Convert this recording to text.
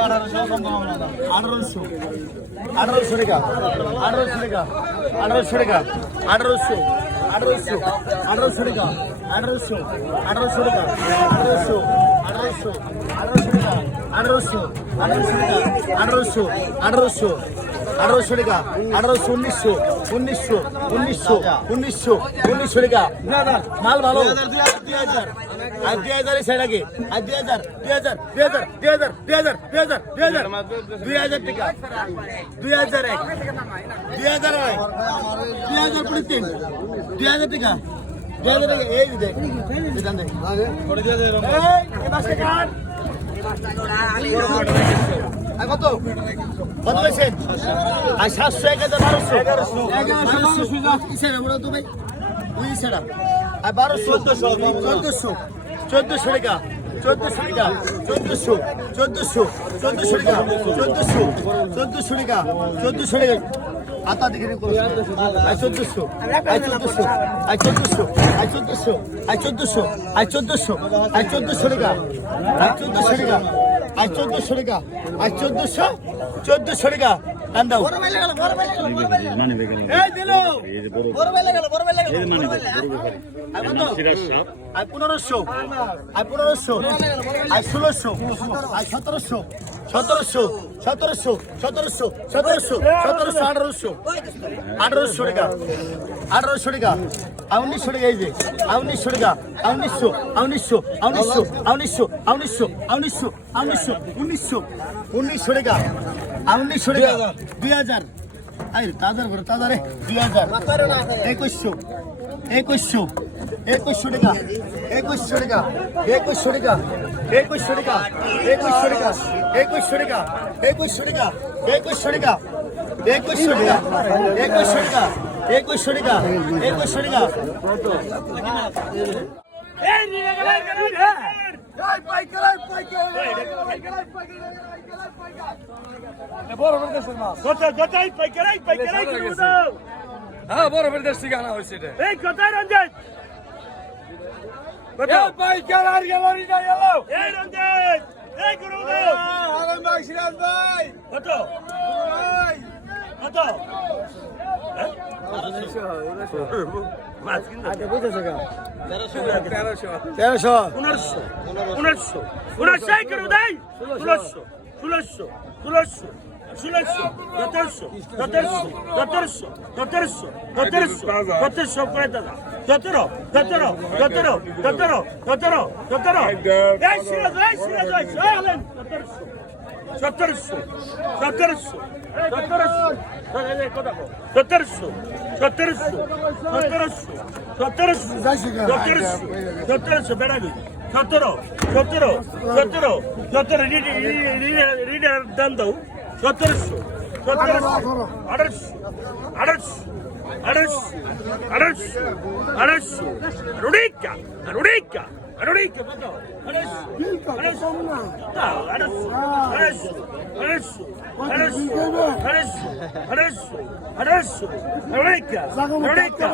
আঠারোশো আঠারোশো টাকা আঠারোশো টাকা আঠারোশো টাকা আঠারোশো আঠারোশো আঠারোশো টাকা আঠারোশো আঠারোশো টাকা আঠারোশো আঠারোশো আঠারোশো টাকা আঠারোশো আঠারোশো টাকা আঠারোশো আঠারোশো আঠারোশো টাকা আঠারোশো উনিশশো উনিশশো উনিশশো উনিশশো উনিশশো টাকা। মাল ভালো। দুই হাজার আর দুই হাজার সেটাকে আর দুই হাজার দুই হাজার দুই হাজার দুই হাজার দুই হাজার দুই হাজার দুই হাজার। দুই হাজার টাকা। দুই হাজার এক। দুই হাজার এক দুই হাজার কুড়ি তিন। দুই হাজার টাকা। দুই হাজার টাকা। এই দেখ। এখান এই, বাসটা কাট। আর কত? কত পেয়েছেন আর সাতশো এগারোশো ওরা তো ভাই ওই সেটা আর বারোশো। চোদ্দশো চোদ্দশো টাকা। চোদ্দশো টাকা। চোদ্দশো। চোদ্দশো। চোদ্দশো টাকা। চোদ্দশো। চোদ্দশো টাকা। চোদ্দশো টাকা। আতা দিকে আই চোদ্দশো। আই চোদ্দশো। আই চোদ্দশো। আই চোদ্দশো। আই চোদ্দশো। আই চোদ্দশো। আই চোদ্দশো টাকা। আই চোদ্দশো টাকা। আই চোদ্দশো টাকা। আই চোদ্দশো চোদ্দশো টাকা। টান দাও। এই দিলো। আর কত? আর পনেরোশো। আর পনেরোশো। আর ষোলোশো। আর সতেরোশো। সতেরোশো সতেরোশো সতেরোশো সতেরোশো সতেরোশো, আঠারোশো আঠারোশো টাকা আঠারোশো টাকা উনিশশো টাকা এই যে উনিশশো টাকা উনিশশো উনিশশো উনিশশো উনিশশো উনিশশো উনিশশো উনিশশো উনিশশো উনিশশো টাকা উনিশশো টাকা, দুই হাজার, আরে তাজার করে তাজারে দুই হাজার, একুশশো একুশশো একুশশো টাকা একুশশো টাকা একুশশো টাকা একুশশো টাকা একুশশো টাকা একুশশো টাকা একুশশো টাকা একুশশো টাকা একুশশো টাকা একুশশো টাকা একুশশো টাকা একুশশো টাকা কত কতাই পাইকারাই পাইকারাই করে দাও হ্যাঁ বরফের দেশ থেকে আনা হয়েছে এটা। এই কোথায় রঞ্জিত। ভাই গেলার গেলারি যা গেল এই রঞ্জিত এই গুরু হারাম ভাই সিরাজ ভাই। কত আচ্ছা, ভাই কত তেরোশো। উনিশশো উনিশশো উনিশশো ষোলোশো। ষোলোশো। ষোলোশো। ষোলোশো। ষোলোশো সতেরোশো সতেরোশো সতেরোশো সতেরোশো সতেরোশো সতেরোশো করে দাদা সতেরো সতেরো সতেরো সতেরো সতেরো সতেরো এই সিরাজ এই সিরাজ এই হলেন সতেরোশো সতেরোশো সতেরোশো সতেরোশো সতেরোশো সতেরোশো সতেরোশো সতেরোশো বেড়াবি সতেরো সতেরো সতেরো সতেরো রিডার দাম দাও সতেরোশো সতেরোশো আঠারোশো আঠারোশো আঠারোশো আঠারোশো আঠারোশো রুডিকা রুডিকা রুডিকা আঠারোশো আঠারোশো আঠারোশো আঠারোশো আঠারোশো আঠারোশো রুডিকা রুডিকা